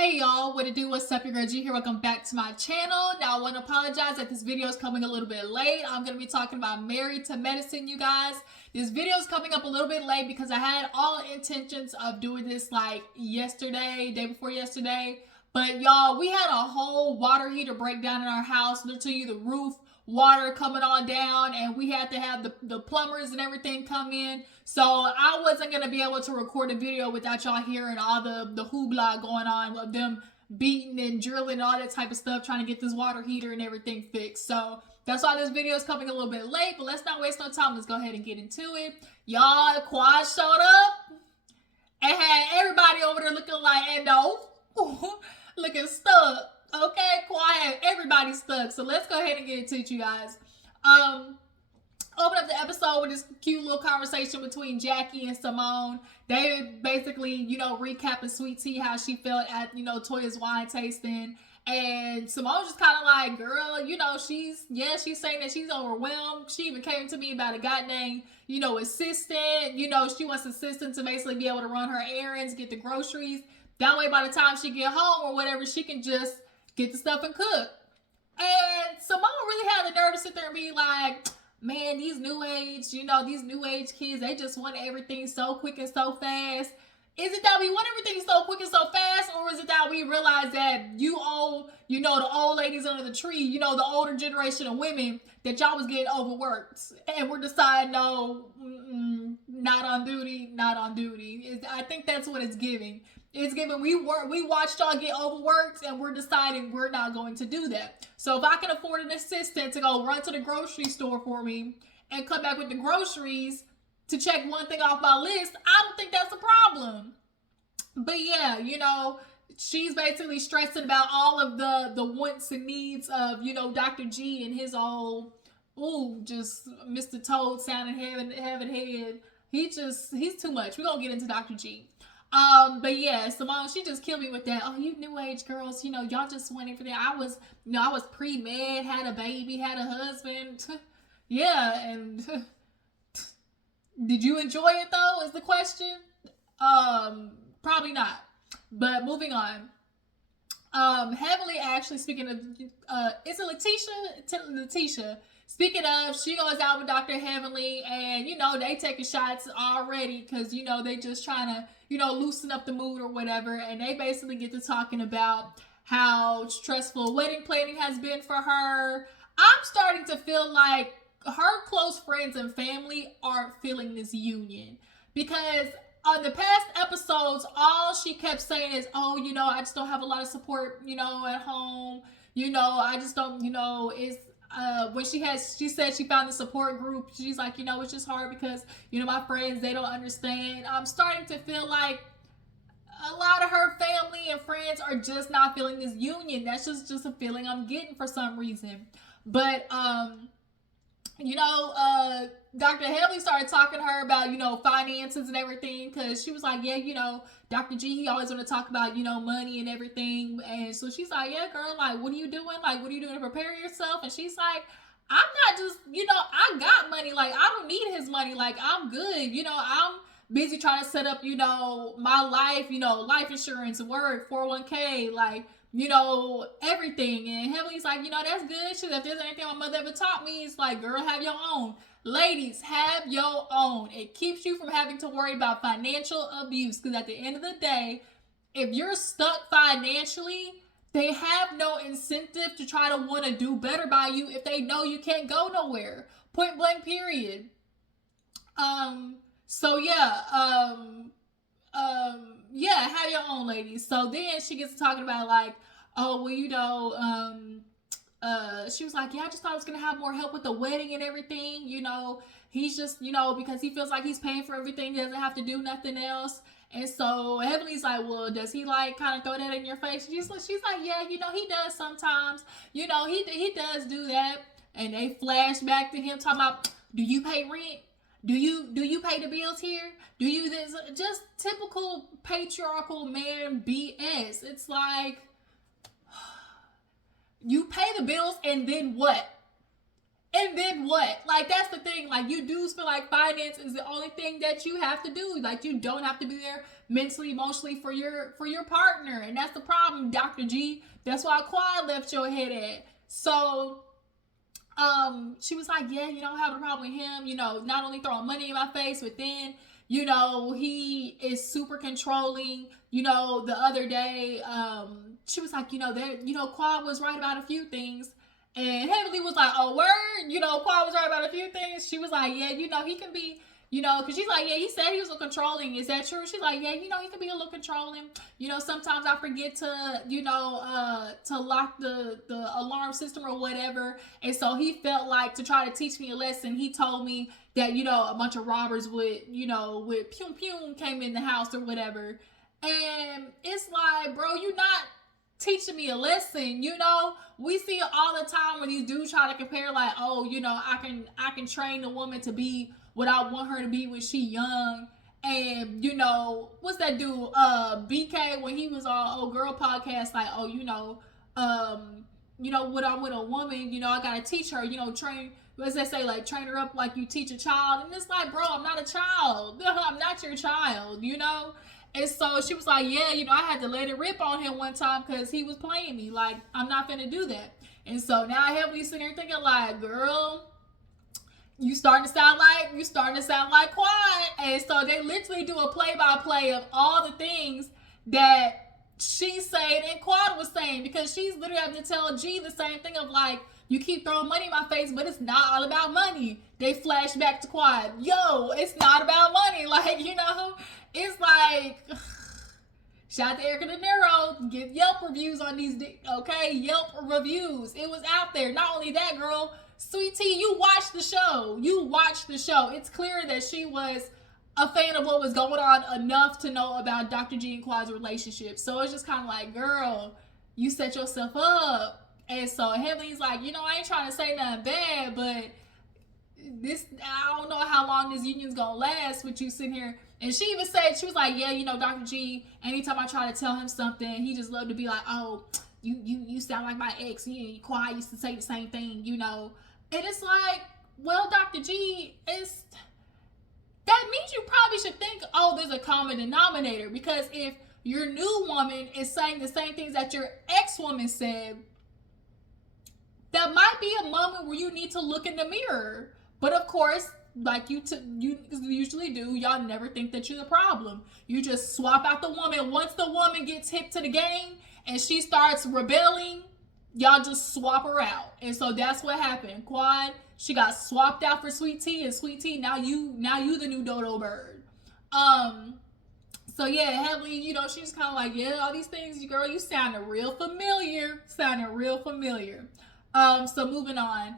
Hey y'all, what it do? What's up? Your girl G here. Welcome back to my channel. Now I want to apologize that this video is coming a little bit late. I'm going to be talking about Married to Medicine, you guys. This video is coming up a little bit late because I had all intentions of doing this like yesterday, day before yesterday. But y'all, we had a whole water heater breakdown in our house. Literally the roof water coming on down, and we had to have the plumbers and everything come in. So I wasn't going to be able to record a video without y'all hearing all the hoopla going on of them beating and drilling and all that type of stuff, trying to get this water heater and everything fixed. So that's why this video is coming a little bit late, but let's not waste no time. Let's go ahead and get into it. Y'all, Quad showed up and had everybody over there looking like Endo, looking stuck. Okay, Quad had everybody stuck. So let's go ahead and get into it, you guys. Open up the episode with this cute little conversation between Jackie and Simone. They basically, recapping Sweet Tea, how she felt at, Toya's wine tasting. And Simone just kind of like, girl, she's saying that she's overwhelmed. She even came to me about a goddamn, assistant. She wants an assistant to basically be able to run her errands, get the groceries. That way, by the time she get home or whatever, she can just get the stuff and cook. And Simone really had the nerve to sit there and be like, man, these new age kids, they just want everything so quick and so fast. Is it that we want everything so quick and so fast, or is it that we realize that the old ladies under the tree, the older generation of women, that y'all was getting overworked, and we're deciding, no, not on duty. I think that's what it's giving. It's giving, we watched y'all get overworked, and we're deciding we're not going to do that. So if I can afford an assistant to go run to the grocery store for me and come back with the groceries to check one thing off my list, I don't think that's a problem. But yeah, she's basically stressing about all of the wants and needs of, Dr. G and his old, just Mr. Toad sounding having head. He's too much. We're gonna get into Dr. G. But yeah, Simone, she just killed me with that. Oh, you new age girls, y'all just want everything. I was pre-med, had a baby, had a husband. Yeah, and did you enjoy it though, is the question? Probably not. But moving on. Heavenly actually, speaking of, is it Letitia? Speaking of, she goes out with Dr. Heavenly, and, they taking shots already because, they just trying to, loosen up the mood or whatever. And they basically get to talking about how stressful wedding planning has been for her. I'm starting to feel like her close friends and family aren't feeling this union, because on the past episodes, all she kept saying is, oh, I just don't have a lot of support, at home. I just don't, it's, when she said she found the support group, she's like, it's just hard because, my friends, they don't understand. I'm starting to feel like a lot of her family and friends are just not feeling this union. That's just a feeling I'm getting for some reason. But, Dr. Heavenly started talking to her about, finances and everything, because she was like, yeah, Dr. G, he always want to talk about, money and everything. And so she's like, yeah, girl, like, what are you doing? Like, what are you doing to prepare yourself? And she's like, I'm not just, I got money. Like, I don't need his money. Like, I'm good. I'm busy trying to set up, my life, life insurance, work, 401k, like, everything. And Heavenly's like, that's good. She's like, if there's anything my mother ever taught me, it's like, girl, have your own. Ladies, have your own. It keeps you from having to worry about financial abuse, because at the end of the day, if you're stuck financially, they have no incentive to try to want to do better by you if they know you can't go nowhere. Point blank, period. So yeah, have your own, ladies. So then she gets to talking about like, oh, well, she was like, yeah, I just thought I was going to have more help with the wedding and everything. He's just, because he feels like he's paying for everything. He doesn't have to do nothing else. And so Heavenly's like, well, does he like kind of throw that in your face? She's like, yeah, he does sometimes. He does do that. And they flash back to him talking about, do you pay rent? Do you pay the bills here? Do you this? Just typical patriarchal man BS. It's like, you pay the bills and then what? And then what? Like, that's the thing. Like, you do feel like finance is the only thing that you have to do. Like, you don't have to be there mentally, emotionally for your partner. And that's the problem, Dr. G. That's why Quad left your head at. So she was like, yeah, you don't have a problem with him, not only throwing money in my face, but then, he is super controlling. The other day, she was like, Quad was right about a few things. And Heavenly was like, oh, word? Quad was right about a few things. She was like, yeah, he can be, because she's like, yeah, he said he was controlling. Is that true? She's like, yeah, he can be a little controlling. Sometimes I forget to, to lock the alarm system or whatever. And so he felt like to try to teach me a lesson. He told me that, a bunch of robbers with pew pew came in the house or whatever. And it's like, bro, you're not teaching me a lesson. We see it all the time when these dudes try to compare, like, oh, I can train a woman to be what I want her to be when she young. And what's that dude BK, when he was on Old Girl podcast, like, oh, when I'm with a woman, I gotta teach her, train, what's that say, like, train her up like you teach a child. And it's like, bro, I'm not a child. I'm not your child. And so she was like, yeah, I had to let it rip on him one time because he was playing me. Like, I'm not finna do that. And so now I have me sitting there thinking, like, girl, you starting to sound like Quad. And so they literally do a play-by-play of all the things that she said and Quad was saying, because she's literally having to tell G the same thing of, like, you keep throwing money in my face, but it's not all about money. They flash back to Quad. Yo, it's not about money. Like, it's like, shout out to Erica De Niro. Get Yelp reviews on these, okay? Yelp reviews. It was out there. Not only that, girl, Sweet Tea, you watched the show. It's clear that she was a fan of what was going on enough to know about Dr. G and Quad's relationship. So it's just kind of like, girl, you set yourself up. And so Heavenly's like, I ain't trying to say nothing bad, but I don't know how long this union's gonna last with you sitting here. And she even said, she was like, yeah, Dr. G, anytime I try to tell him something, he just loved to be like, oh, you sound like my ex. Quad used to say the same thing, And it's like, well, Dr. G, that means you probably should think, oh, there's a common denominator. Because if your new woman is saying the same things that your ex-woman said, that might be a moment where you need to look in the mirror. But of course, like you usually do, y'all never think that you're the problem. You just swap out the woman. Once the woman gets hip to the game and she starts rebelling, y'all just swap her out. And so that's what happened. Quad, she got swapped out for Sweet Tea, and Sweet Tea, now you the new dodo bird. So yeah, Heavenly, she's kind of like, yeah, all these things, girl, you sounding real familiar. So moving on.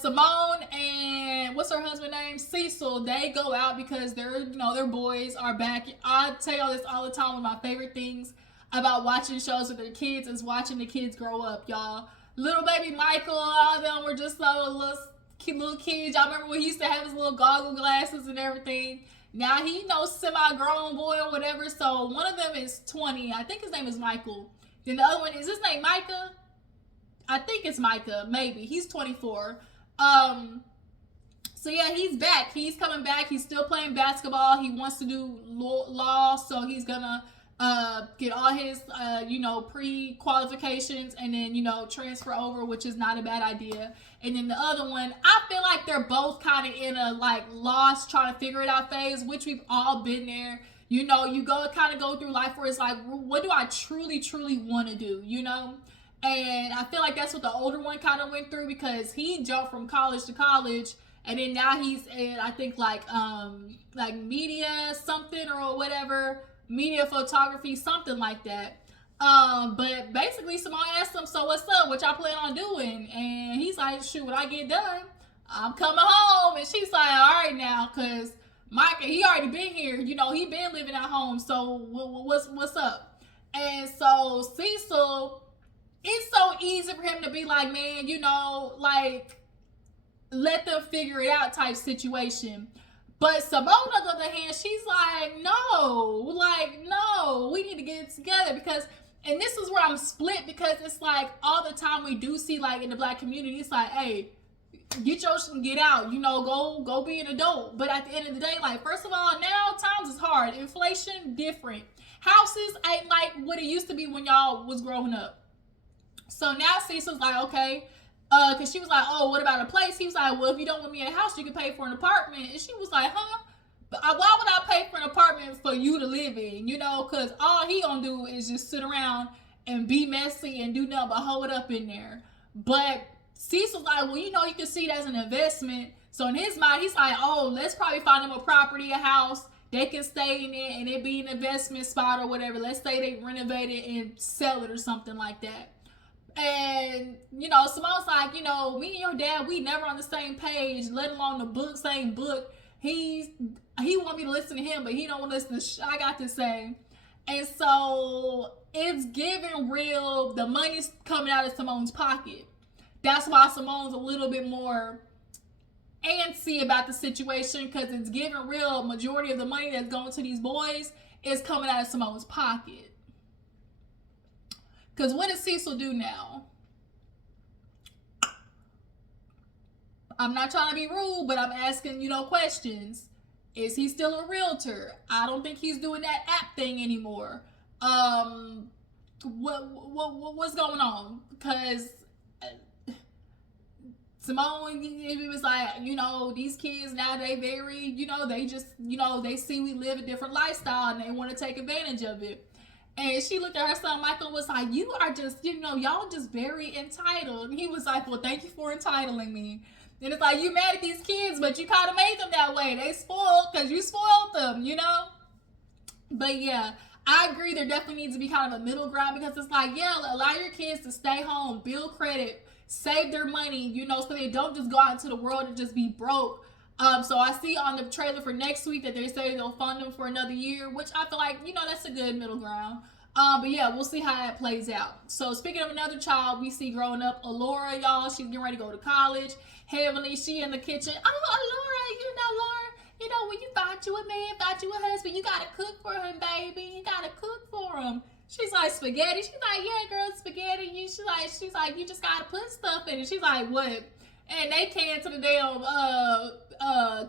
Simone and what's her husband's name? Cecil, they go out because their boys are back. I tell y'all this all the time. One of my favorite things about watching shows with their kids is watching the kids grow up, y'all. Little baby Michael, all of them were just so little kids. Y'all remember when he used to have his little goggle glasses and everything? Now he semi-grown boy or whatever. So one of them is 20. I think his name is Michael. Then the other one, is his name Micah? I think it's Micah, maybe. He's 24. So yeah, he's back. He's coming back. He's still playing basketball. He wants to do law, so he's gonna get all his pre-qualifications and then transfer over, which is not a bad idea. And then the other one, I feel like they're both kind of in a like lost, trying to figure it out phase, which we've all been there. You go through life where it's like, what do I truly want to do? And I feel like that's what the older one kind of went through, because he jumped from college to college, and then now he's in, I think, like media something or whatever, media photography, something like that. But basically, Simone asked him, so what's up? What y'all plan on doing? And he's like, shoot, when I get done, I'm coming home. And she's like, all right now, because Micah, he already been here. He been living at home. So what's up? And so Cecil, it's so easy for him to be like, man, like, let them figure it out type situation. But Simone, on the other hand, she's like, no, we need to get it together. Because, and this is where I'm split, because it's like all the time we do see, like, in the Black community, it's like, hey, get out, go be an adult. But at the end of the day, like, first of all, now times is hard. Inflation different. Houses ain't like what it used to be when y'all was growing up. So now Cecil's like, okay, because she was like, oh, what about a place? He was like, well, if you don't want me in a house, you can pay for an apartment. And she was like, huh? But why would I pay for an apartment for you to live in? Because all he gonna do is just sit around and be messy and do nothing but hold up in there. But Cecil's like, well, you can see it as an investment. So in his mind, he's like, oh, let's probably find them a property, a house. They can stay in it and it be an investment spot or whatever. Let's say they renovate it and sell it or something like that. And, Simone's like, me and your dad, we never on the same page, let alone the same book. He want me to listen to him, but he don't want to listen to shit I got to say. And so it's giving real, the money's coming out of Simone's pocket. That's why Simone's a little bit more antsy about the situation, because it's giving real, majority of the money that's going to these boys is coming out of Simone's pocket. Because what does Cecil do now? I'm not trying to be rude, but I'm asking, questions. Is he still a realtor? I don't think he's doing that app thing anymore. What's going on? Because Simone, it was like, these kids now, they very, they just, they see we live a different lifestyle and they want to take advantage of it. And she looked at her son Michael and was like, you are just, y'all just very entitled. And he was like, well, thank you for entitling me. And it's like, you mad at these kids, but you kind of made them that way. They spoiled because you spoiled them, But yeah, I agree. There definitely needs to be kind of a middle ground, because it's like, yeah, allow your kids to stay home, build credit, save their money, so they don't just go out into the world and just be broke. So I see on the trailer for next week that they say they'll fund them for another year, which I feel like, that's a good middle ground. But yeah, we'll see how that plays out. So speaking of another child we see growing up, Alora, y'all, she's getting ready to go to college. Heavenly, she in the kitchen. Oh, Alora, when you find you a man, find you a husband, you gotta cook for him, baby. You gotta cook for him. She's like, spaghetti. She's like, yeah, girl, spaghetti. She's like, you just gotta put stuff in it. She's like, what? And they can to the damn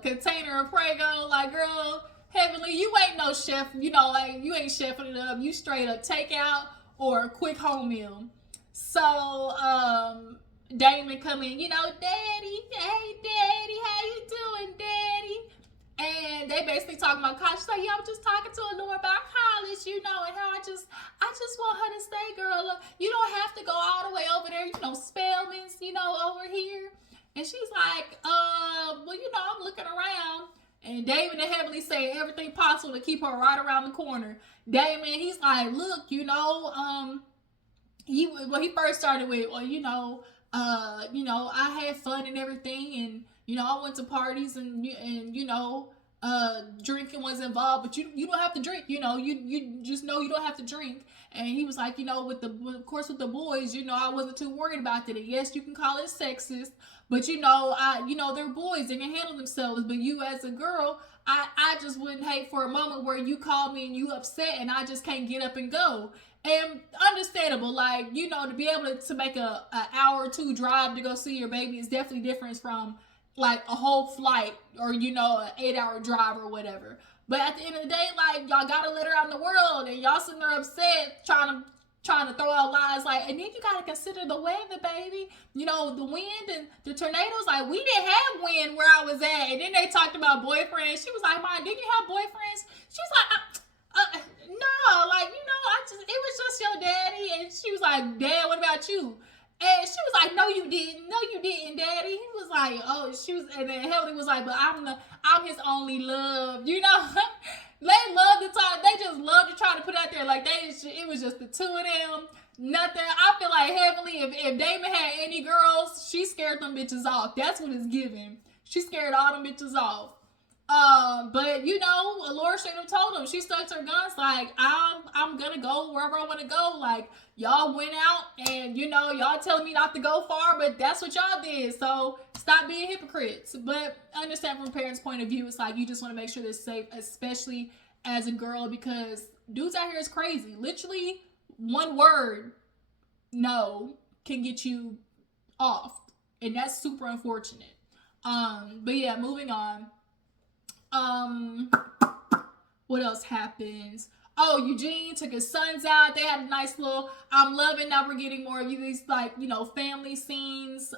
container of Prego. Like, girl, Heavenly, you ain't no chef. Like, you ain't chefing it up. You straight up takeout or a quick home meal. So, Damon come in, Daddy, hey, Daddy, how you doing, Daddy? And they basically talking about college. She's like, yeah, I was just talking to Alora about college, and how I just want her to stay, girl. You don't have to go all the way over there, Spelman's, over here. And she's like, well, I'm looking around. And Damon and Heavenly say everything possible to keep her right around the corner. Damon, he's like, look, he first started with, well, I had fun and everything, and I went to parties and drinking was involved, but you don't have to drink. You just know you don't have to drink. And he was like, with the boys, I wasn't too worried about that. Yes, you can call it sexist, but they're boys, they can handle themselves. But you as a girl, I just wouldn't hate for a moment where you call me and you upset and I just can't get up and go. And understandable, like, to be able to make an hour or two drive to go see your baby is definitely different from like a whole flight or, an 8-hour drive or whatever. But at the end of the day, like, y'all gotta let her out in the world, and y'all sitting there upset trying to throw out lies like, and then you gotta consider the weather, baby. The wind and the tornadoes. Like, we didn't have wind where I was at. And then they talked about boyfriends. She was like, Mom, didn't you have boyfriends? She's like, no, like, it was just your daddy. And she was like, Dad, what about you? And she was like, no, you didn't, Daddy. He was like, oh, and then Heavenly was like, but I'm his only love, They love to talk. They just love to try to put out there like it was just the two of them. Nothing. I feel like Heavenly, if Damon had any girls, she scared them bitches off. That's what it's giving. She scared all them bitches off. But Alora straight up told him, she stuck to her guns, like, I'm gonna go wherever I want to go. Like, y'all went out and y'all telling me not to go far, but that's what y'all did, so stop being hypocrites. But I understand from a parent's point of view, it's like you just want to make sure they're safe, especially as a girl, because dudes out here is crazy. Literally one word no can get you off. and that's super unfortunate. But yeah, moving on. Um, what else happens? Oh, Eugene took his sons out. They had a nice little. I'm loving that we're getting more of these, like, family scenes.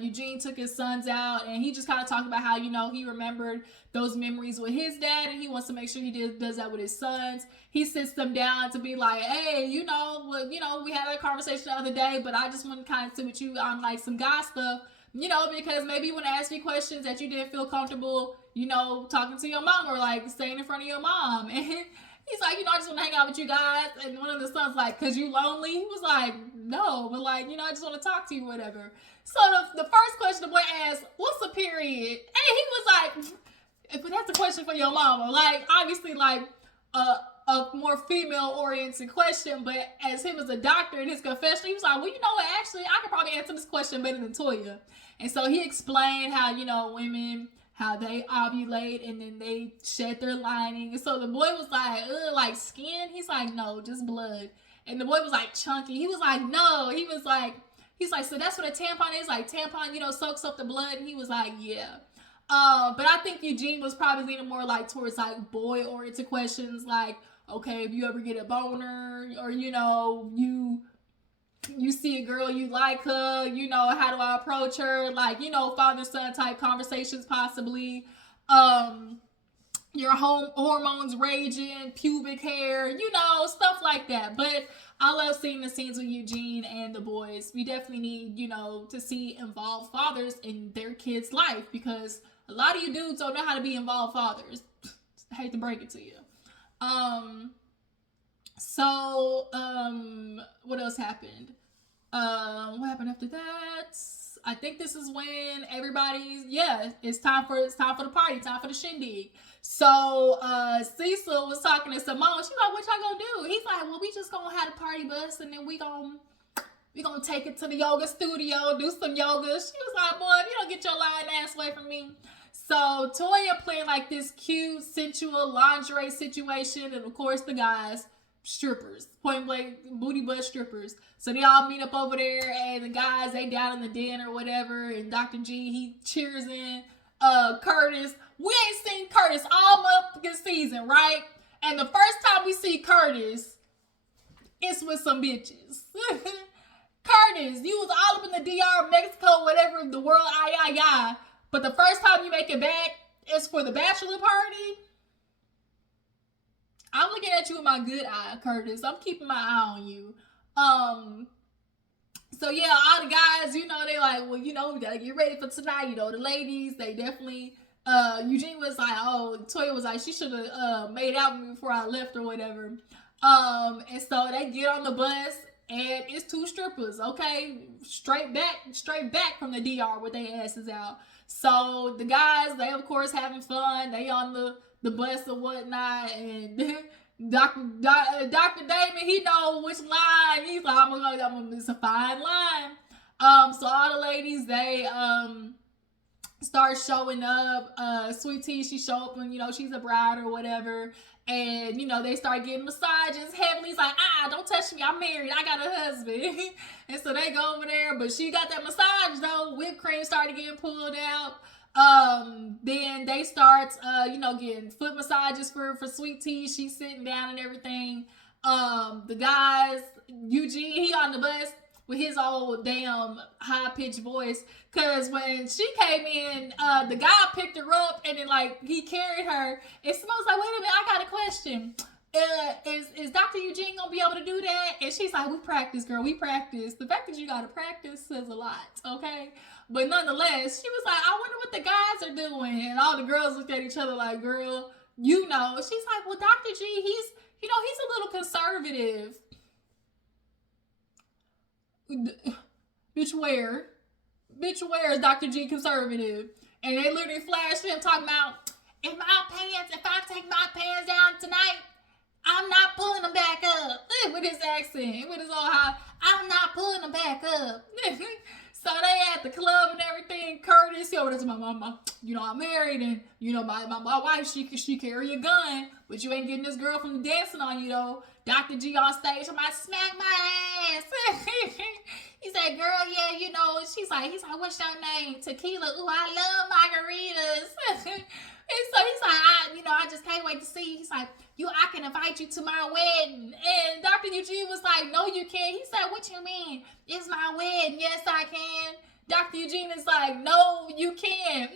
Eugene took his sons out, and he just kind of talked about how he remembered those memories with his dad, and he wants to make sure he does that with his sons. He sits them down to be like, hey, we had a conversation the other day, but I just want to kind of sit with you on like some guy stuff. Because maybe you want to ask me questions that you didn't feel comfortable, talking to your mom or like staying in front of your mom. And he's like, I just want to hang out with you guys. And one of the sons like, cause you lonely? He was like, no, but like, I just want to talk to you, whatever. So the first question the boy asked, what's a period? And he was like, if that's a question for your mama, like obviously like a more female-oriented question, but as him as a doctor in his confession, he was like, well, what, actually, I could probably answer this question better than Toya. And so he explained how, women, how they ovulate and then they shed their lining. And so the boy was like, ugh, like skin? He's like, no, just blood. And the boy was like, chunky. He was like, no. He's like, so that's what a tampon is? Like, tampon, soaks up the blood? And he was like, yeah. But I think Eugene was probably leaning more like towards like boy-oriented questions, like, okay, if you ever get a boner, or you see a girl you like her, how do I approach her, like, father-son type conversations possibly. Your hormones raging, pubic hair, stuff like that. But I love seeing the scenes with Eugene and the boys. We definitely need, to see involved fathers in their kids' life, because a lot of you dudes don't know how to be involved fathers. I hate to break it to you. What else happened? What happened after that? I think this is when it's time for the party, time for the shindig. So Cecil was talking to Simone. She's like, what y'all gonna do? He's like, well, we just gonna have a party bus, and then we gonna take it to the yoga studio, do some yoga. She was like, boy, if you don't get your lying ass away from me. So Toya playing like this cute, sensual lingerie situation, and of course the guys, strippers, point blank, booty butt strippers. So they all meet up over there, and the guys, they down in the den or whatever, and Dr. G, he cheers in Curtis. We ain't seen Curtis all motherfucking season, right? And the first time we see Curtis, it's with some bitches. Curtis, you was all up in the DR, Mexico, whatever, the world, but the first time you make it back, it's for the bachelor party. I'm looking at you with my good eye, Curtis. I'm keeping my eye on you. So yeah, all the guys, they like, well, we gotta get ready for tonight. The ladies, they definitely, Eugene was like, oh, Toya was like, she should have made out with me before I left or whatever. And so they get on the bus, and it's two strippers, okay? Straight back from the DR with their asses out. So the guys, they of course having fun. They on the bus or whatnot, and Dr. Damon, he know which line. He's like, it's a fine line. So all the ladies, they start showing up. Sweet Tea, she show up when she's a bride or whatever. And, they start getting massages. Heavenly's like, don't touch me. I'm married. I got a husband. And so they go over there. But she got that massage, though. Whipped cream started getting pulled out. Then they start, getting foot massages for Sweet Tea. She's sitting down and everything. The guys, Eugene, he on the bus with his old damn high-pitched voice. Because when she came in, the guy picked her up and then, like, he carried her. And Simone's like, wait a minute, I got a question. Is Dr. Eugene going to be able to do that? And she's like, we practice, girl, we practice. The fact that you got to practice says a lot, okay? But nonetheless, she was like, I wonder what the guys are doing. And all the girls looked at each other like, girl, She's like, well, Dr. G, he's a little conservative. Bitch, where is Dr. G conservative? And they literally flashed him talking about, if I take my pants down tonight, I'm not pulling them back up. With his accent, with his all high, I'm not pulling them back up. So they at the club and everything. Curtis, that's my mama. I'm married, and my wife, she carry a gun, but you ain't getting this girl from dancing on you though. Dr. G on stage, I might smack my ass. He said, girl, yeah, she he's like, what's your name? Tequila. Ooh, I love margaritas. And so he's like, I just can't wait to see you. He's like, I can invite you to my wedding. And Dr. Eugene was like, no, you can't. He said, what you mean? It's my wedding. Yes, I can. Dr. Eugene is like, no, you can't.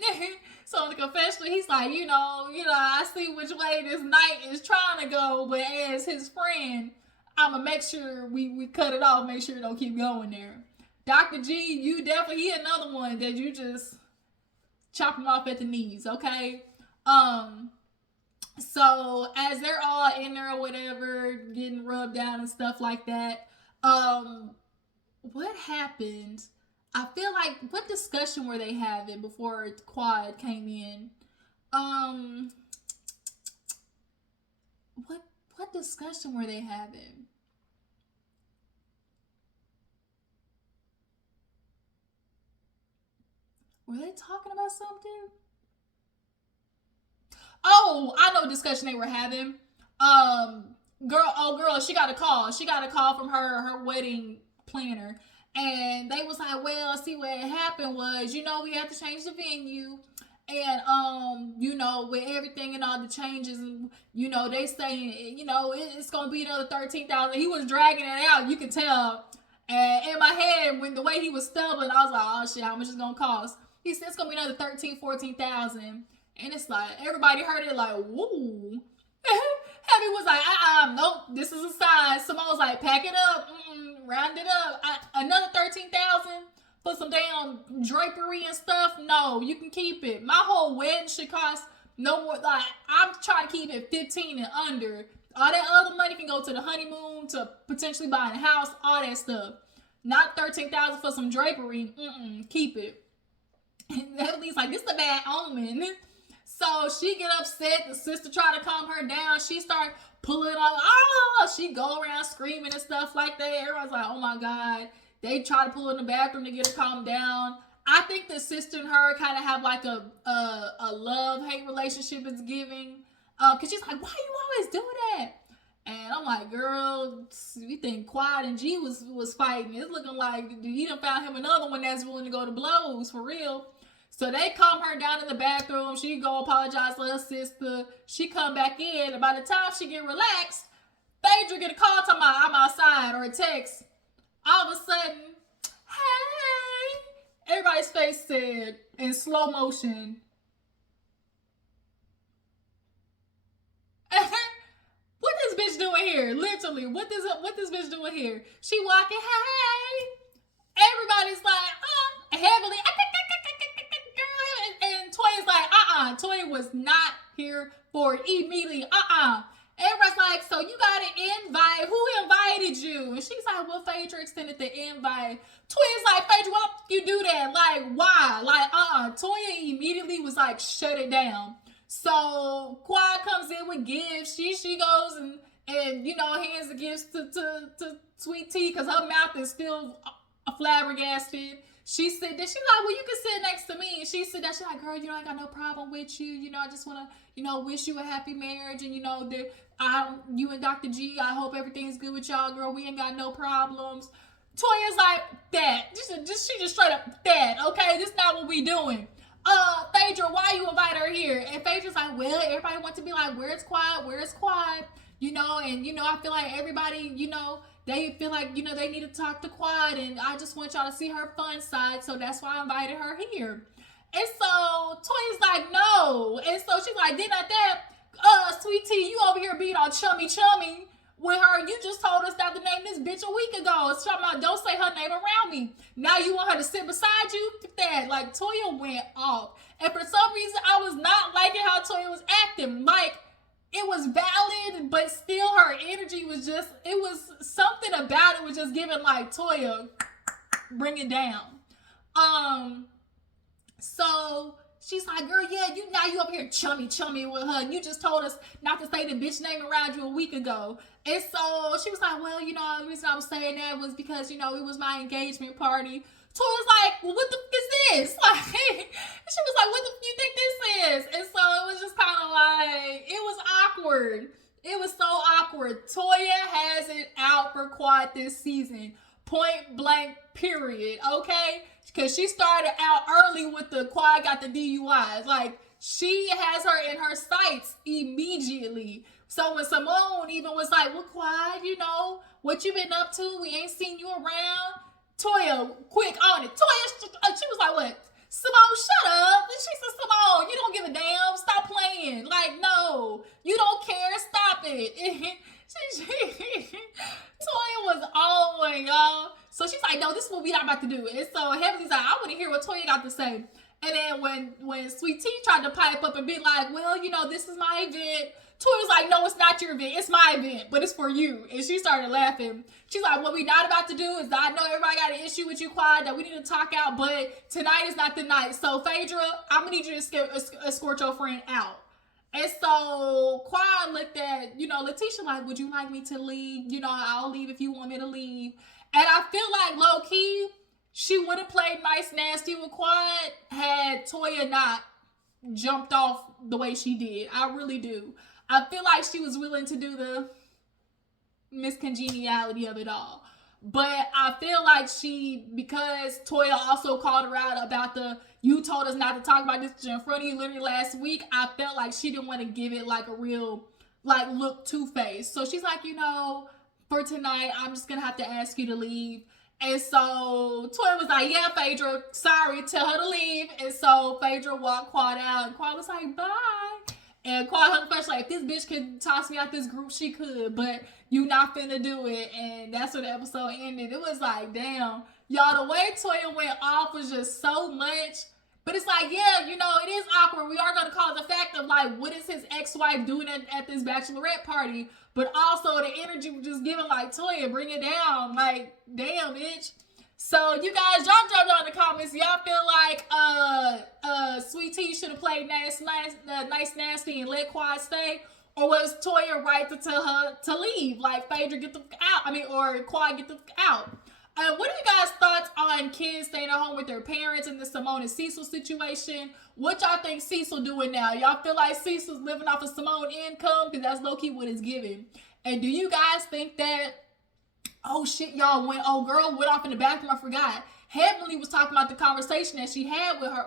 So in the confessional, he's like, I see which way this night is trying to go, but as his friend, I'm gonna make sure we cut it off, make sure it don't keep going there. Dr. G, he another one that you just chop him off at the knees, okay? So as they're all in there or whatever, getting rubbed down and stuff like that, what happened? I feel like, what discussion were they having before Quad came in? What discussion were they having? Were they talking about something? Oh, I know what discussion they were having. Girl, she got a call. She got a call from her wedding planner. And they was like, well, see, what happened was, we had to change the venue. And, with everything and all the changes, and, they saying, it's going to be another $13,000. He was dragging it out. You could tell. And in my head, when the way he was stumbling, I was like, oh, shit, how much is it going to cost? He said, it's going to be another $13,000, $14,000. And it's like, everybody heard it like, woo. Heavy was like, nope, this is a sign. Simone was like, pack it up, round it up. Another $13,000 for some damn drapery and stuff. No, you can keep it. My whole wedding should cost no more. Like, I'm trying to keep it 15 and under. All that other money can go to the honeymoon, to potentially buying a house, all that stuff. Not $13,000 for some drapery. Keep it. Heavenly's like, this is a bad omen. So she get upset. The sister try to calm her down. She start pulling up. She go around screaming and stuff like that. Everyone's like, oh my God. They try to pull in the bathroom to get her calmed down. I think the sister and her kind of have like a love-hate relationship it's giving. Because she's like, why you always do that? And I'm like, girl, we think Quad and G was fighting. It's looking like you done found him another one that's willing to go to blows, for real. So they calm her down in the bathroom. She go apologize to her sister. She come back in. And by the time she get relaxed, Phaedra get a call to I'm outside, or a text. All of a sudden, hey! Everybody's face said in slow motion. What this bitch doing here? Literally, what this bitch doing here? She walking, hey! Everybody's like, heavily, and Toya's like, Toya was not here for it immediately, Everybody's like, so you got an invite. Who invited you? And she's like, well, Phaedra extended the invite. Toya's like, Phaedra, why you do that? Like, why? Like, Toya immediately was like, shut it down. So Quad comes in with gifts. She goes and hands the gifts to Sweet Tea, because her mouth is still flabbergasted. She said that she's like, well, you can sit next to me. And she said that she's like, girl, I ain't got no problem with you. I just want to, wish you a happy marriage. And, you and Dr. G, I hope everything's good with y'all, girl. We ain't got no problems. Toya's like, that. She just straight up, that. Okay, this is not what we doing. Phaedra, why you invite her here? And Phaedra's like, well, everybody wants to be like, where's Quad? Where's Quad? And, I feel like everybody, they feel like, they need to talk to Quad, and I just want y'all to see her fun side, so that's why I invited her here. And so Toya's like, no. And so she's like, didn't I that, Sweet Tea, you over here being all chummy with her. You just told us not to name this bitch a week ago. It's talking about don't say her name around me. Now you want her to sit beside you? That, like, Toya went off. And for some reason, I was not liking how Toya was acting. Like, it was valid, but still her energy was just, it was something about it was just giving like, Toya, bring it down. So she's like, girl, yeah, you up here chummy with her. And you just told us not to say the bitch name around you a week ago. And so she was like, well, the reason I was saying that was because, it was my engagement party. Toya's like, well, what the f is this? Like, she was like, what the f you think this is? And so it was just kind of like, it was awkward. It was so awkward. Toya has it out for Quad this season. Point blank, period. Okay? because she started out early with the Quad got the DUIs. Like, she has her in her sights immediately. So when Simone even was like, well, Quad, you know, what you been up to? We ain't seen you around. Toya, quick on it. Toya, she was like, what? Simone, shut up. And she said, Simone, you don't give a damn. Stop playing. Like, no, you don't care. Stop it. Toya was on one, y'all. So she's like, no, this is what we not about to do. And so Heavenly's like, I want to hear what Toya got to say. And then when Sweet Tea tried to pipe up and be like, well, you know, this is my event, Toya's like, no, it's not your event. It's my event, but it's for you. And she started laughing. She's like, what we not about to do is, I know everybody got an issue with you, Quad, that we need to talk out, but tonight is not the night. So, Phaedra, I'm going to need you to escort your friend out. And so, Quad looked at, you know, Letitia like, would you like me to leave? You know, I'll leave if you want me to leave. And I feel like, low-key, she would have played nice nasty with Quad had Toya not jumped off the way she did. I really do. I feel like she was willing to do the miscongeniality of it all. But I feel like because Toya also called her out about you told us not to talk about this in front of you literally last week, I felt like she didn't want to give it like a real, like, look two-faced. So she's like, you know, for tonight, I'm just going to have to ask you to leave. And so Toya was like, yeah, Phaedra, sorry, tell her to leave. And so Phaedra walked Quad out, and Quad was like, bye. And Quad hung fresh like, if this bitch could toss me out this group, she could, but you not finna do it. And that's where the episode ended. It was like, damn, y'all, the way Toya went off was just so much. But it's like, yeah, you know, it is awkward. We are going to call it the fact of, like, what is his ex-wife doing at this bachelorette party? But also the energy was just giving, like, Toya, bring it down. Like, damn, bitch. So, you guys, y'all drop down in the comments. Y'all feel like Sweet Tea should have played nice, nasty, and let Quad stay? Or was Toya right to tell her to leave? Like, Phaedra, get the out. I mean, or Quad, get the out. What are you guys' thoughts on kids staying at home with their parents in the Simone and Cecil situation? What y'all think Cecil doing now? Y'all feel like Cecil's living off of Simone income? Because that's low-key what it's giving. And do you guys think that, oh shit, y'all, when old girl went off in the bathroom, I forgot. Heavenly was talking about the conversation that she had with her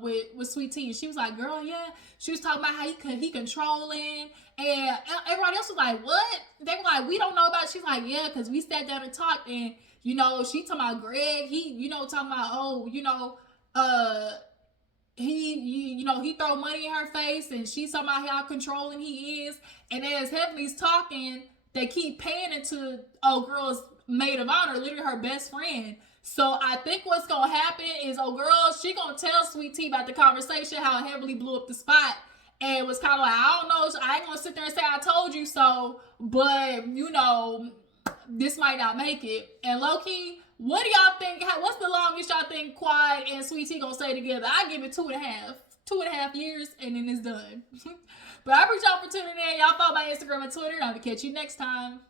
with Sweet Tea. She was like, girl, yeah. She was talking about how he controlling. And everybody else was like, what? They were like, we don't know about it. She's like, yeah, because we sat down and talked. And, you know, she talking about Greg. He, you know, talking about, oh, you know, he throw money in her face. And she's talking about how controlling he is. And as Heavenly's talking, they keep paying into old girl's maid of honor, literally her best friend. So I think what's going to happen is, oh girl, she going to tell Sweet Tea about the conversation, how Heavenly blew up the spot. And was kind of like, I don't know, I ain't going to sit there and say I told you so, but, you know, this might not make it. And low-key, what do y'all think, what's the longest y'all think Quad and Sweet Tea going to stay together? I give it 2.5 years, and then it's done. But I appreciate y'all for tuning in. Y'all follow my Instagram and Twitter, and I'll catch you next time.